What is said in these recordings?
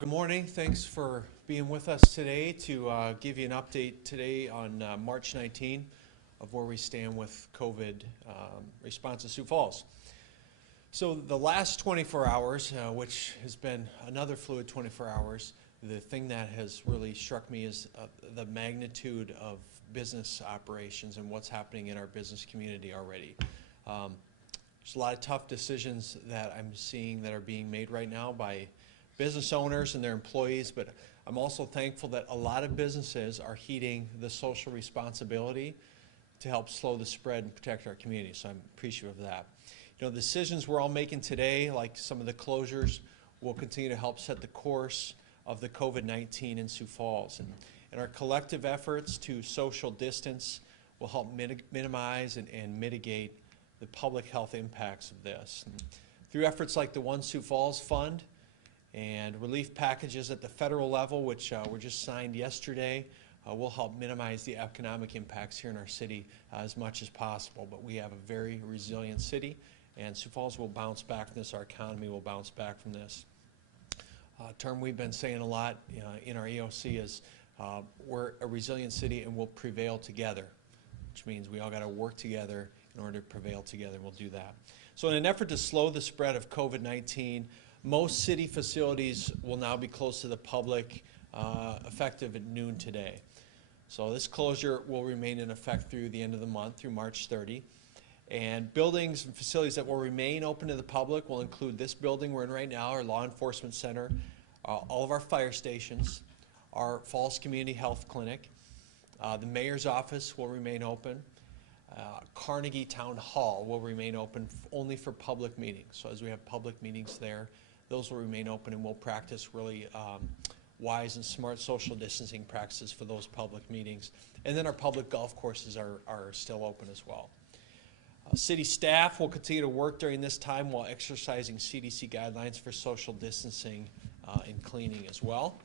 Good morning. Thanks for being with us today to give you an update today on March 19 of where we stand with COVID response to Sioux Falls. So the last 24 hours, which has been another fluid 24 hours, the thing that has really struck me is the magnitude of business operations and what's happening in our business community already. There's a lot of tough decisions that I'm seeing that are being made right now by business owners and their employees, but I'm also thankful that a lot of businesses are heeding the social responsibility to help slow the spread and protect our community, so I'm appreciative of that. You know, the decisions we're all making today, like some of the closures, will continue to help set the course of the COVID-19 in Sioux Falls. And our collective efforts to social distance will help minimize and mitigate the public health impacts of this. And through efforts like the One Sioux Falls Fund, and relief packages at the federal level, which were just signed yesterday, will help minimize the economic impacts here in our city as much as possible. But we have a very resilient city, and Sioux Falls will bounce back from this. Our economy will bounce back from this. A term we've been saying a lot in our EOC is we're a resilient city and we'll prevail together, which means we all got to work together in order to prevail together, and we'll do that. So in an effort to slow the spread of COVID-19, most city facilities will now be closed to the public effective at noon today. So this closure will remain in effect through the end of the month, through March 30. And buildings and facilities that will remain open to the public will include this building we're in right now, our law enforcement center, all of our fire stations, our Falls Community Health Clinic. The mayor's office will remain open. Carnegie Town Hall will remain open only for public meetings. So as we have public meetings there, those will remain open, and we'll practice really wise and smart social distancing practices for those public meetings. And then our public golf courses are still open as well. City staff will continue to work during this time while exercising CDC guidelines for social distancing and cleaning as well.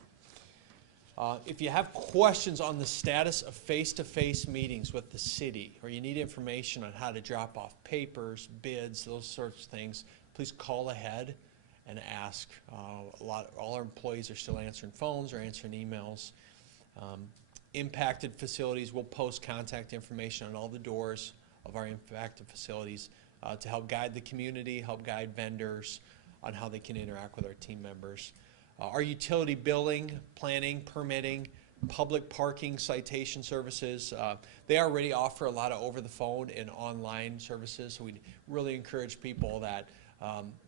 If you have questions on the status of face-to-face meetings with the city, or you need information on how to drop off papers, bids, those sorts of things, please call ahead and ask. All our employees are still answering phones or answering emails. Impacted facilities will post contact information on all the doors of our impacted facilities to help guide the community, help guide vendors on how they can interact with our team members. Our utility billing, planning, permitting, public parking citation services, they already offer a lot of over-the-phone and online services, so we really encourage people that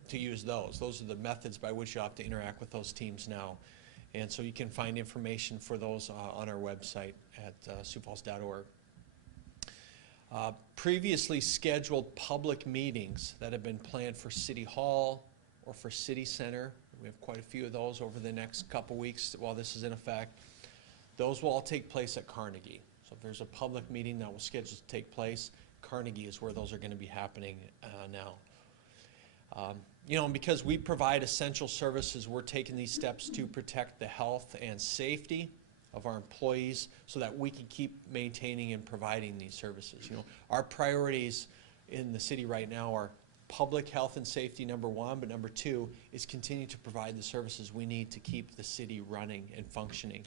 to use those. Those are the methods by which you have to interact with those teams now. And so you can find information for those on our website at siouxfalls.org. Previously scheduled public meetings that have been planned for City Hall or for City Center, we have quite a few of those over the next couple weeks while this is in effect, those will all take place at Carnegie. So if there's a public meeting that was scheduled to take place, Carnegie is where those are going to be happening now. You know, and because we provide essential services, we're taking these steps to protect the health and safety of our employees so that we can keep maintaining and providing these services. You know, our priorities in the city right now are public health and safety, number one, but number two is continue to provide the services we need to keep the city running and functioning.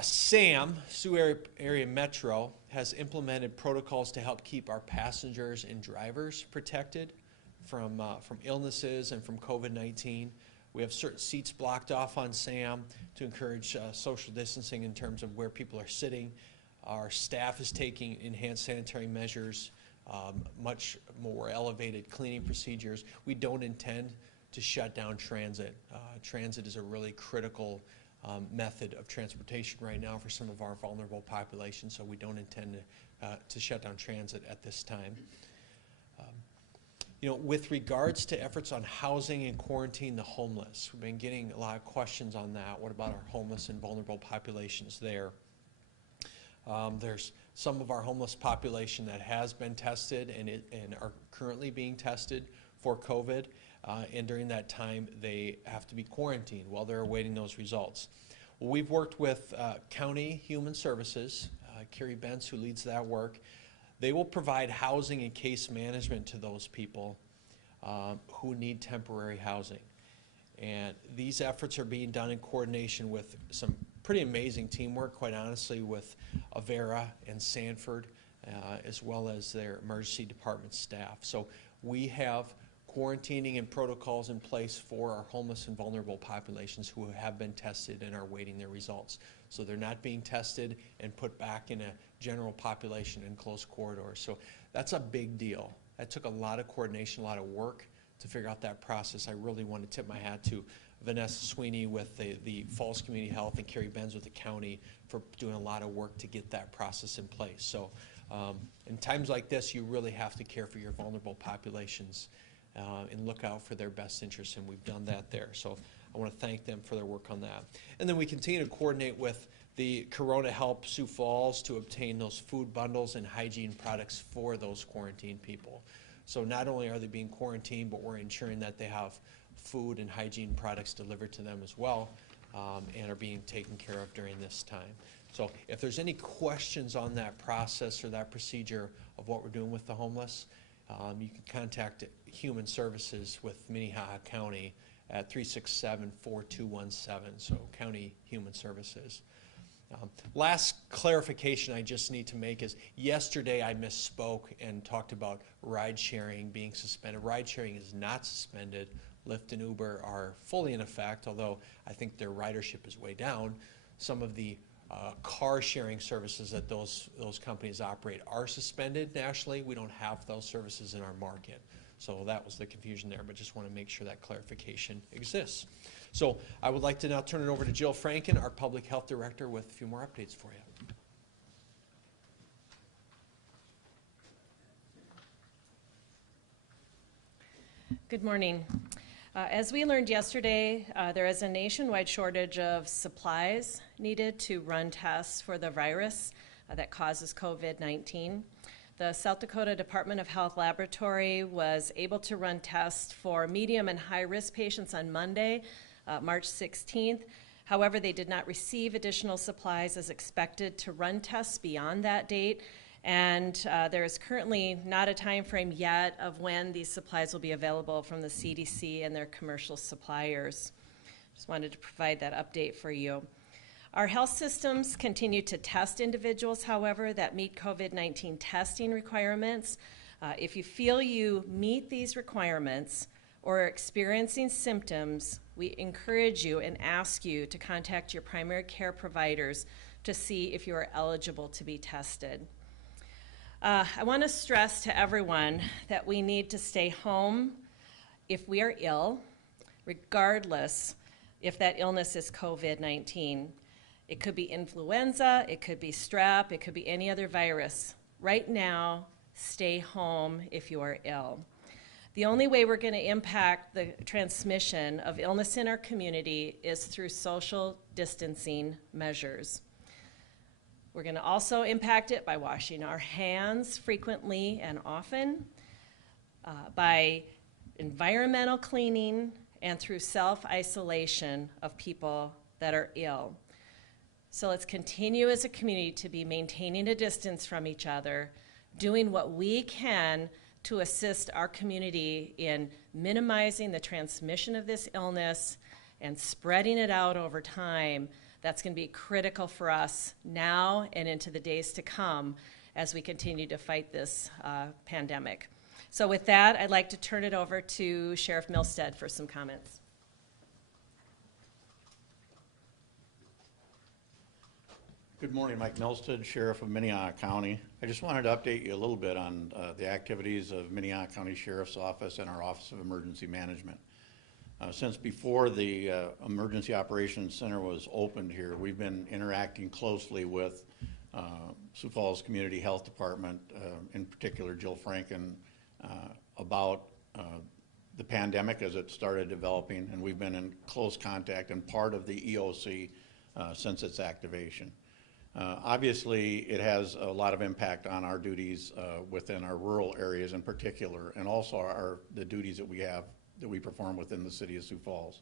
SAM, Sioux Area Metro, has implemented protocols to help keep our passengers and drivers protected from illnesses and from COVID-19. We have certain seats blocked off on SAM to encourage social distancing in terms of where people are sitting. Our staff is taking enhanced sanitary measures, much more elevated cleaning procedures. We don't intend to shut down transit. Transit is a really critical method of transportation right now for some of our vulnerable populations, so we don't intend to shut down transit at this time. You know, with regards to efforts on housing and quarantine the homeless, we've been getting a lot of questions on that. What about our homeless and vulnerable populations there? There's some of our homeless population that has been tested and are currently being tested for COVID, and during that time they have to be quarantined while they're awaiting those results. Well, we've worked with County Human Services, Carrie Bentz, who leads that work. They will provide housing and case management to those people who need temporary housing. And these efforts are being done in coordination with some pretty amazing teamwork, quite honestly, with Avera and Sanford, as well as their emergency department staff. So we have quarantining and protocols in place for our homeless and vulnerable populations who have been tested and are waiting their results. So they're not being tested and put back in a general population in close corridors. So that's a big deal. That took a lot of coordination, a lot of work to figure out that process. I really want to tip my hat to Vanessa Sweeney with the Falls Community Health and Carrie Benz with the county for doing a lot of work to get that process in place. So in times like this, you really have to care for your vulnerable populations and look out for their best interests, and we've done that there. So I want to thank them for their work on that. And then we continue to coordinate with the Corona Help Sioux Falls to obtain those food bundles and hygiene products for those quarantined people. So not only are they being quarantined, but we're ensuring that they have food and hygiene products delivered to them as well, and are being taken care of during this time. So if there's any questions on that process or that procedure of what we're doing with the homeless, you can contact Human Services with Minnehaha County at 367-4217, so County Human Services. Last clarification I just need to make is yesterday I misspoke and talked about ride sharing being suspended. Ride sharing is not suspended. Lyft and Uber are fully in effect, although I think their ridership is way down. Some of the car sharing services that those companies operate are suspended nationally. We don't have those services in our market. So that was the confusion there, but just want to make sure that clarification exists. So I would like to now turn it over to Jill Franken, our Public Health Director, with a few more updates for you. Good morning. As we learned yesterday, there is a nationwide shortage of supplies needed to run tests for the virus that causes COVID-19. The South Dakota Department of Health Laboratory was able to run tests for medium and high-risk patients on Monday, March 16th. However, they did not receive additional supplies as expected to run tests beyond that date, and there is currently not a time frame yet of when these supplies will be available from the CDC and their commercial suppliers. Just wanted to provide that update for you. Our health systems continue to test individuals, however, that meet COVID-19 testing requirements. If you feel you meet these requirements or are experiencing symptoms, we encourage you and ask you to contact your primary care providers to see if you are eligible to be tested. I want to stress to everyone that we need to stay home if we are ill, regardless if that illness is COVID-19. It could be influenza, it could be strep, it could be any other virus. Right now, stay home if you are ill. The only way we're going to impact the transmission of illness in our community is through social distancing measures. We're going to also impact it by washing our hands frequently and often, by environmental cleaning, and through self-isolation of people that are ill. So let's continue as a community to be maintaining a distance from each other, doing what we can to assist our community in minimizing the transmission of this illness and spreading it out over time. That's going to be critical for us now and into the days to come as we continue to fight this pandemic. So with that, I'd like to turn it over to Sheriff Milstead for some comments. Good morning, Mike Milstead, Sheriff of Minnehaha County. I just wanted to update you a little bit on the activities of Minnehaha County Sheriff's Office and our Office of Emergency Management. Since before the Emergency Operations Center was opened here, we've been interacting closely with Sioux Falls Community Health Department, in particular Jill Franken, about the pandemic as it started developing, and we've been in close contact and part of the EOC since its activation. Obviously, it has a lot of impact on our duties within our rural areas in particular, and also the duties that we have that we perform within the city of Sioux Falls.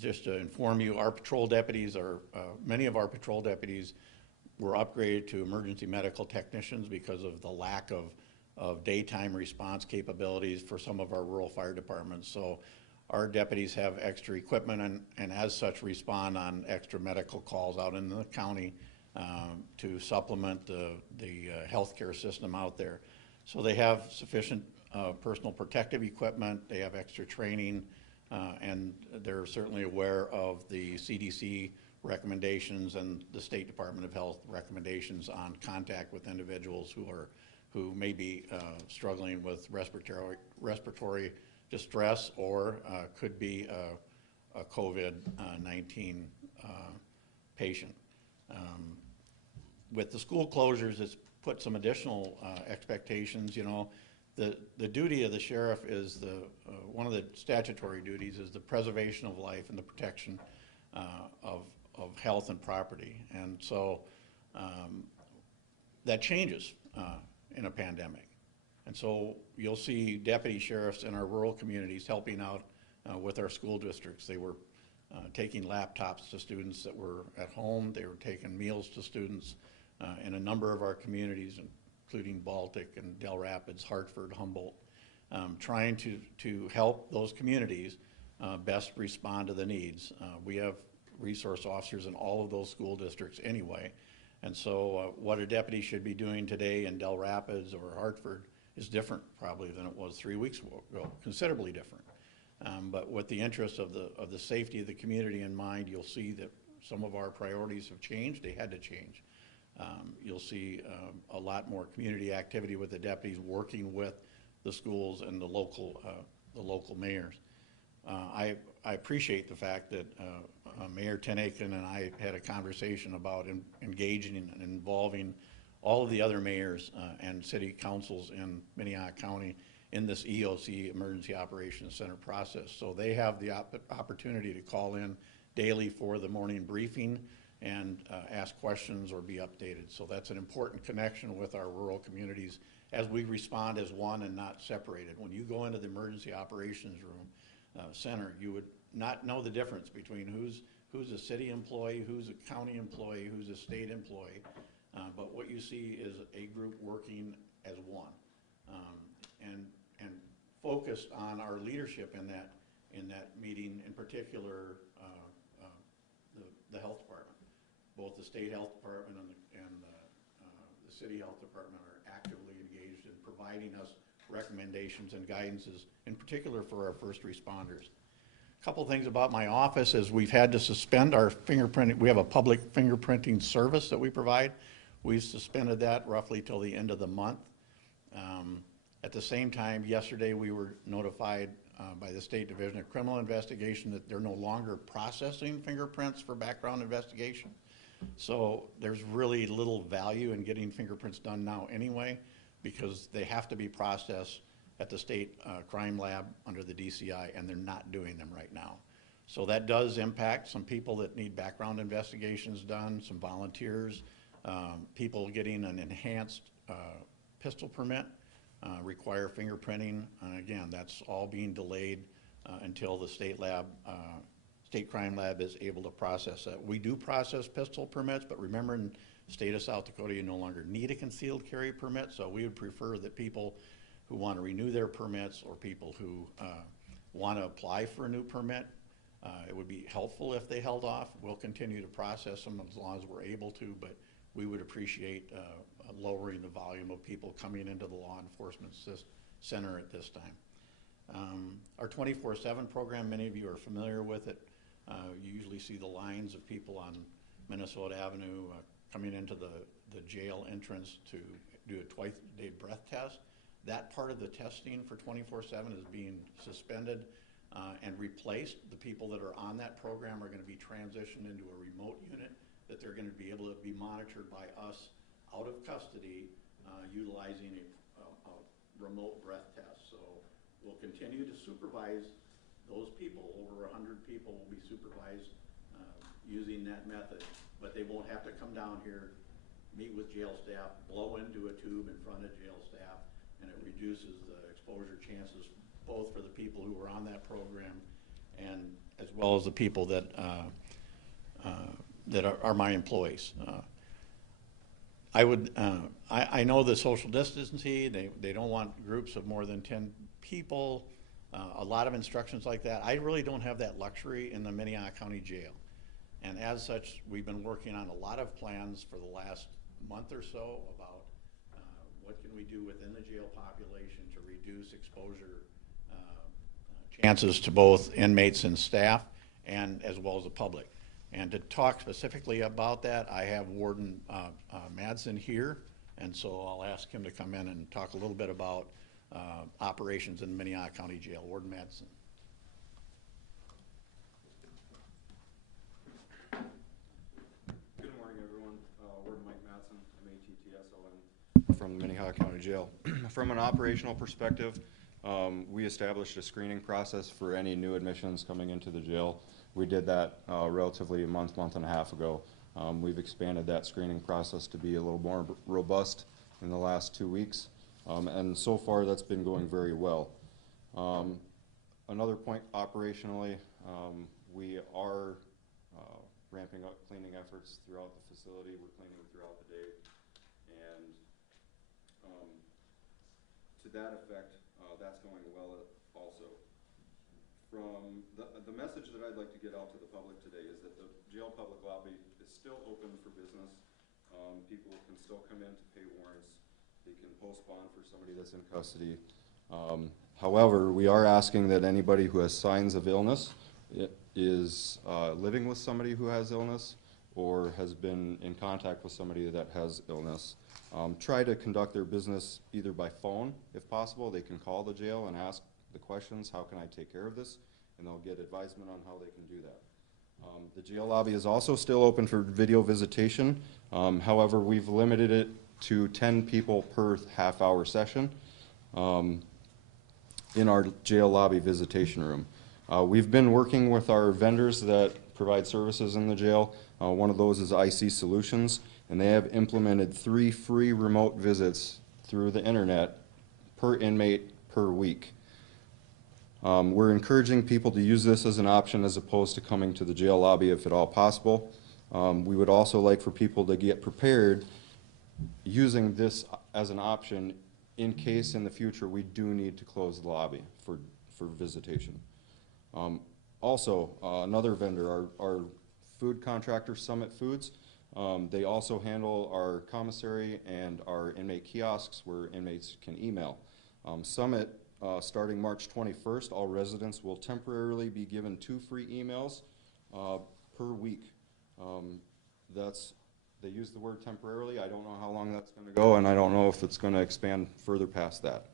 Just to inform you, our patrol deputies many of our patrol deputies were upgraded to emergency medical technicians because of the lack of daytime response capabilities for some of our rural fire departments. So our deputies have extra equipment and as such respond on extra medical calls out in the county to supplement the healthcare system out there. So they have sufficient personal protective equipment, they have extra training, and they're certainly aware of the CDC recommendations and the State Department of Health recommendations on contact with individuals who may be struggling with respiratory distress or could be a COVID-19 patient. With the school closures, it's put some additional expectations. You know, the duty of the sheriff is one of the statutory duties is the preservation of life and the protection of health and property, and so that changes in a pandemic. And so you'll see deputy sheriffs in our rural communities helping out with our school districts. They were taking laptops to students that were at home. They were taking meals to students in a number of our communities, including Baltic and Del Rapids, Hartford, Humboldt, trying to help those communities best respond to the needs. We have resource officers in all of those school districts anyway, and so what a deputy should be doing today in Del Rapids or Hartford is different probably than it was 3 weeks ago, considerably different. But with the interest of the safety of the community in mind, you'll see that some of our priorities have changed. They had to change. You'll see a lot more community activity with the deputies working with the schools and the local mayors. I appreciate the fact that Mayor Tennaken and I had a conversation about engaging and involving all of the other mayors and city councils in Minnehaha County in this EOC, Emergency Operations Center process. So they have the opportunity to call in daily for the morning briefing and ask questions or be updated. So that's an important connection with our rural communities as we respond as one and not separated. When you go into the Emergency Operations Room Center, you would not know the difference between who's a city employee, who's a county employee, who's a state employee. But what you see is a group working as one, and focused on our leadership in that meeting, in particular the health department. Both the state health department and the city health department are actively engaged in providing us recommendations and guidances, in particular for our first responders. A couple things about my office is we've had to suspend our fingerprinting. We have a public fingerprinting service that we provide. We've suspended that roughly till the end of the month. At the same time, yesterday we were notified by the State Division of Criminal Investigation that they're no longer processing fingerprints for background investigation. So there's really little value in getting fingerprints done now anyway, because they have to be processed at the state crime lab under the DCI, and they're not doing them right now. So that does impact some people that need background investigations done, some volunteers, people getting an enhanced pistol permit require fingerprinting. And again, that's all being delayed until the state crime lab is able to process that. We do process pistol permits, but remember in the state of South Dakota, you no longer need a concealed carry permit, so we would prefer that people who want to renew their permits or people who want to apply for a new permit, it would be helpful if they held off. We'll continue to process them as long as we're able to, but we would appreciate lowering the volume of people coming into the law enforcement center at this time. Our 24/7 program, many of you are familiar with it. You usually see the lines of people on Minnesota Avenue coming into the jail entrance to do a twice-a-day breath test. That part of the testing for 24/7 is being suspended and replaced. The people that are on that program are going to be transitioned into a remote unit that they're going to be able to be monitored by us out of custody utilizing a remote breath test. So we'll continue to supervise those people. Over 100 people will be supervised using that method, but they won't have to come down here, meet with jail staff, blow into a tube in front of jail staff, and it reduces the exposure chances both for the people who are on that program and as well as the people that are my employees. I know the social distancing, they don't want groups of more than 10 people. a lot of instructions like that. I really don't have that luxury in the Minnehaha County Jail. And as such, we've been working on a lot of plans for the last month or so about what can we do within the jail population to reduce exposure chances to both inmates and staff, and as well as the public. And to talk specifically about that, I have Warden Madsen here, and so I'll ask him to come in and talk a little bit about operations in Minnehaha County Jail. Warden Madsen. Good morning, everyone. Warden Mike Madsen, M-A-T-T-S-O-N, from the Minnehaha County Jail. From an operational perspective, we established a screening process for any new admissions coming into the jail. We did that relatively a month and a half ago. We've expanded that screening process to be a little more robust in the last 2 weeks, and so far that's been going very well. Another point operationally, we are ramping up cleaning efforts throughout the facility. We're cleaning throughout the day, and to that effect, that's going well also. From the message that I'd like to get out to the public today is that the jail public lobby is still open for business. People can still come in to pay warrants. They can post bond for somebody that's in custody. However, we are asking that anybody who has signs of illness, is living with somebody who has illness, or has been in contact with somebody that has illness, try to conduct their business either by phone, if possible. They can call the jail and ask the questions, how can I take care of this? And they'll get advisement on how they can do that. The jail lobby is also still open for video visitation. However, we've limited it to 10 people per half-hour session in our jail lobby visitation room. We've been working with our vendors that provide services in the jail. One of those is IC Solutions, and they have implemented 3 free remote visits through the internet per inmate per week. We're encouraging people to use this as an option as opposed to coming to the jail lobby if at all possible. We would also like for people to get prepared using this as an option in case in the future we do need to close the lobby for visitation. Also, another vendor, our food contractor, Summit Foods, they also handle our commissary and our inmate kiosks where inmates can email. Summit, starting March 21st, all residents will temporarily be given 2 free emails per week. They use the word temporarily. I don't know how long that's going to go, and I don't know if it's going to expand further past that.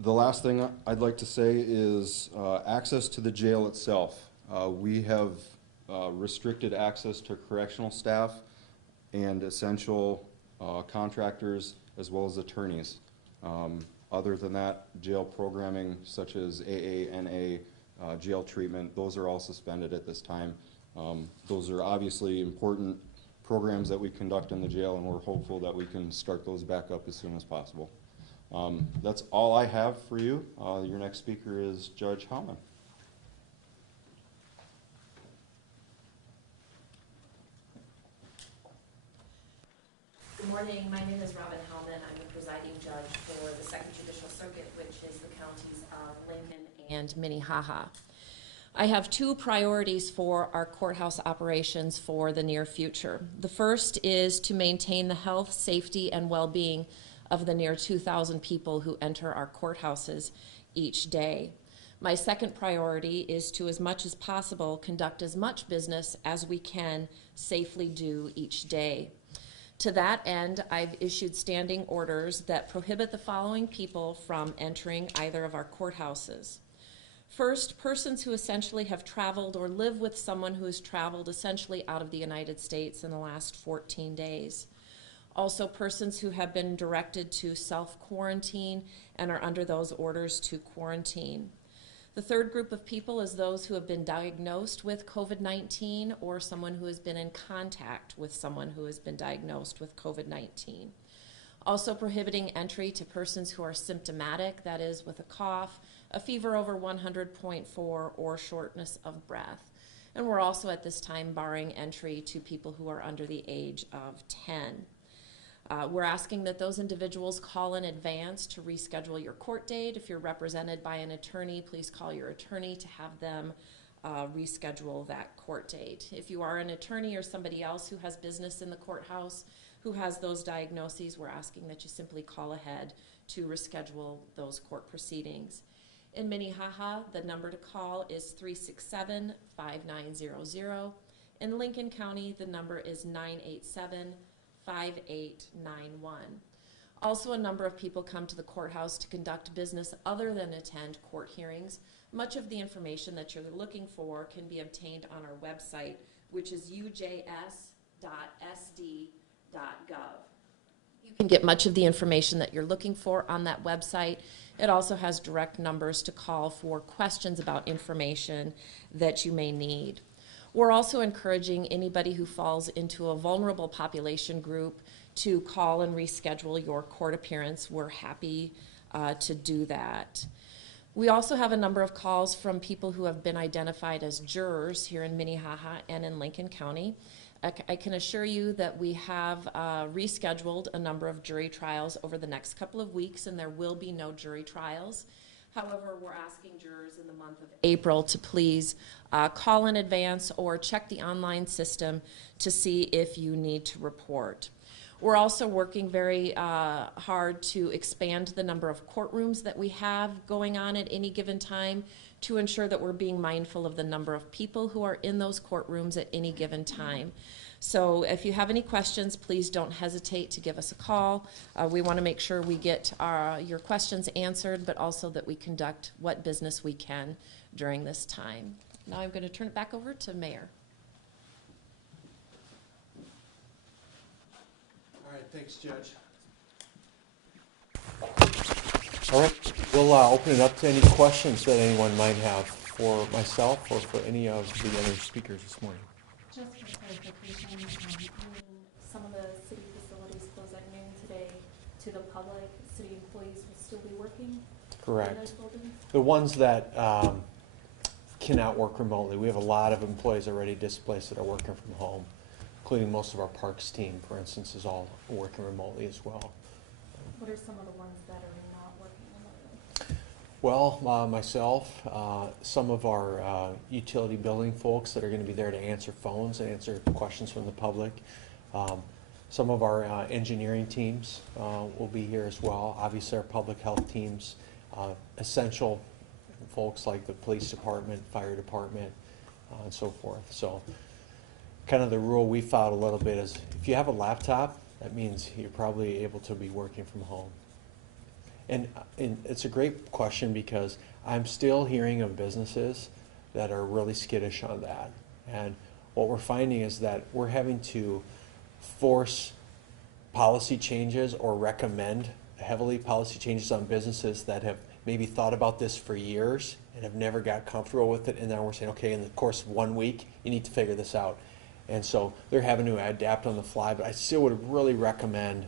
The last thing I'd like to say is access to the jail itself. We have restricted access to correctional staff and essential contractors as well as attorneys. Other than that, jail programming such as AA, NA, jail treatment, those are all suspended at this time. Those are obviously important programs that we conduct in the jail, and we're hopeful that we can start those back up as soon as possible. That's all I have for you. Your next speaker is Judge Hellman. Good morning. My name is Robin Hellman. I'm the presiding judge for the Second Judicial Circuit, which is the counties of Lincoln and Minnehaha. I have 2 priorities for our courthouse operations for the near future. The first is to maintain the health, safety, and well-being of the near 2,000 people who enter our courthouses each day. My second priority is to, as much as possible, conduct as much business as we can safely do each day. To that end, I've issued standing orders that prohibit the following people from entering either of our courthouses. First, persons who essentially have traveled or live with someone who has traveled essentially out of the United States in the last 14 days. Also, persons who have been directed to self-quarantine and are under those orders to quarantine. The third group of people is those who have been diagnosed with COVID-19 or someone who has been in contact with someone who has been diagnosed with COVID-19. Also prohibiting entry to persons who are symptomatic, that is with a cough, a fever over 100.4, or shortness of breath. And we're also at this time barring entry to people who are under the age of 10. We're asking that those individuals call in advance to reschedule your court date. If you're represented by an attorney, please call your attorney to have them reschedule that court date. If you are an attorney or somebody else who has business in the courthouse who has those diagnoses, we're asking that you simply call ahead to reschedule those court proceedings. In Minnehaha, the number to call is 367-5900. In Lincoln County, the number is 987-5891. Also, a number of people come to the courthouse to conduct business other than attend court hearings. Much of the information that you're looking for can be obtained on our website, which is ujs.sd.gov. You can get much of the information that you're looking for on that website. It also has direct numbers to call for questions about information that you may need. We're also encouraging anybody who falls into a vulnerable population group to call and reschedule your court appearance. We're happy to do that. We also have a number of calls from people who have been identified as jurors here in Minnehaha and in Lincoln County. I can assure you that we have rescheduled a number of jury trials over the next couple of weeks, and there will be no jury trials. However, we're asking jurors in the month of April to please call in advance or check the online system to see if you need to report. We're also working very hard to expand the number of courtrooms that we have going on at any given time to ensure that we're being mindful of the number of people who are in those courtrooms at any given time. So if you have any questions, please don't hesitate to give us a call. We want to make sure we get your questions answered, but also that we conduct what business we can during this time. Now I'm going to turn it back over to Mayor. All right, thanks, Judge. All right, we'll open it up to any questions that anyone might have for myself or for any of the other speakers this morning. Just for clarification, some of the city facilities closed at noon today to the public. City employees will still be working Correct. in those buildings? The ones that cannot work remotely, we have a lot of employees already displaced that are working from home, including most of our parks team, for instance, is all working remotely as well. What are some of the ones that are not working remotely? Well, myself, some of our utility building folks that are going to be there to answer phones and answer questions from the public. Some of our engineering teams will be here as well. Obviously, our public health teams, essential folks like the police department, fire department, and so forth. So kind of the rule we followed a little bit is if you have a laptop, that means you're probably able to be working from home. And it's a great question because I'm still hearing of businesses that are really skittish on that. And what we're finding is that we're having to force policy changes or recommend heavily policy changes on businesses that have maybe thought about this for years and have never got comfortable with it. And now we're saying, okay, in the course of 1 week, you need to figure this out. And so they're having to adapt on the fly, but I still would really recommend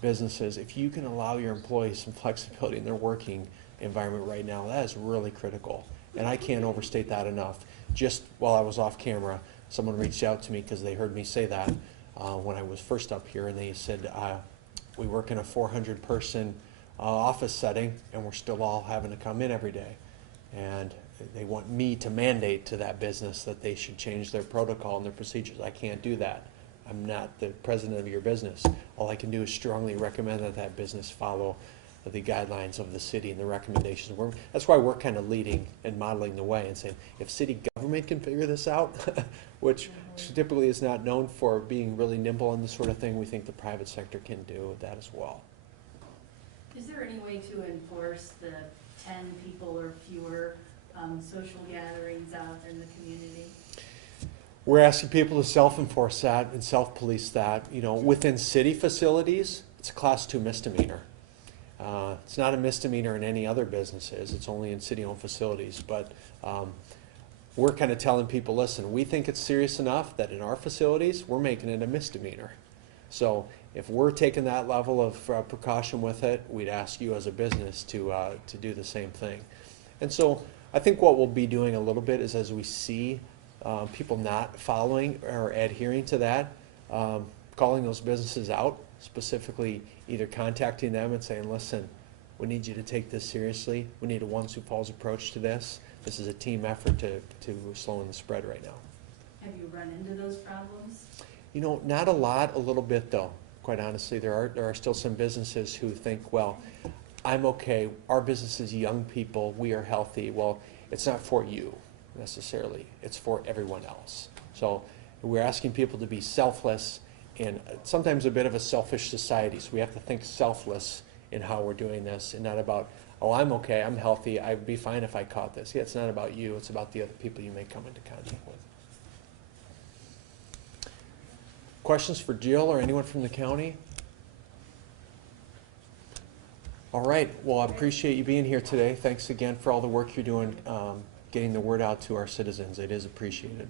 businesses, if you can allow your employees some flexibility in their working environment right now, that is really critical. And I can't overstate that enough. Just while I was off camera, someone reached out to me because they heard me say that when I was first up here, and they said, we work in a 400-person office setting, and we're still all having to come in every day. And they want me to mandate to that business that they should change their protocol and their procedures. I can't do that. I'm not the president of your business. All I can do is strongly recommend that that business follow the guidelines of the city and the recommendations. That's why we're kind of leading and modeling the way and saying, if city government can figure this out, which typically is not known for being really nimble on this sort of thing, we think the private sector can do that as well. Is there any way to enforce the 10 people or fewer social gatherings out in the community? We're asking people to self-enforce that and self-police that. You know, within city facilities, it's a Class 2 misdemeanor. It's not a misdemeanor in any other businesses. It's only in city-owned facilities. But we're kind of telling people, listen, we think it's serious enough that in our facilities, we're making it a misdemeanor. So if we're taking that level of precaution with it, we'd ask you as a business to do the same thing. And so I think what we'll be doing a little bit is as we see people not following or adhering to that, calling those businesses out specifically either contacting them and saying, listen, we need you to take this seriously. We need a one Sioux Falls approach to this. This is a team effort to slowing the spread right now. Have you run into those problems? You know, not a lot, a little bit though. Quite honestly, there are still some businesses who think, well, I'm okay. Our business is young people. We are healthy. Well, it's not for you necessarily. It's for everyone else. So we're asking people to be selfless and sometimes a bit of a selfish society. So we have to think selfless in how we're doing this and not about, oh, I'm okay, I'm healthy, I'd be fine if I caught this. Yeah, it's not about you, it's about the other people you may come into contact with. Questions for Jill or anyone from the county? All right, well, I appreciate you being here today. Thanks again for all the work you're doing, getting the word out to our citizens. It is appreciated.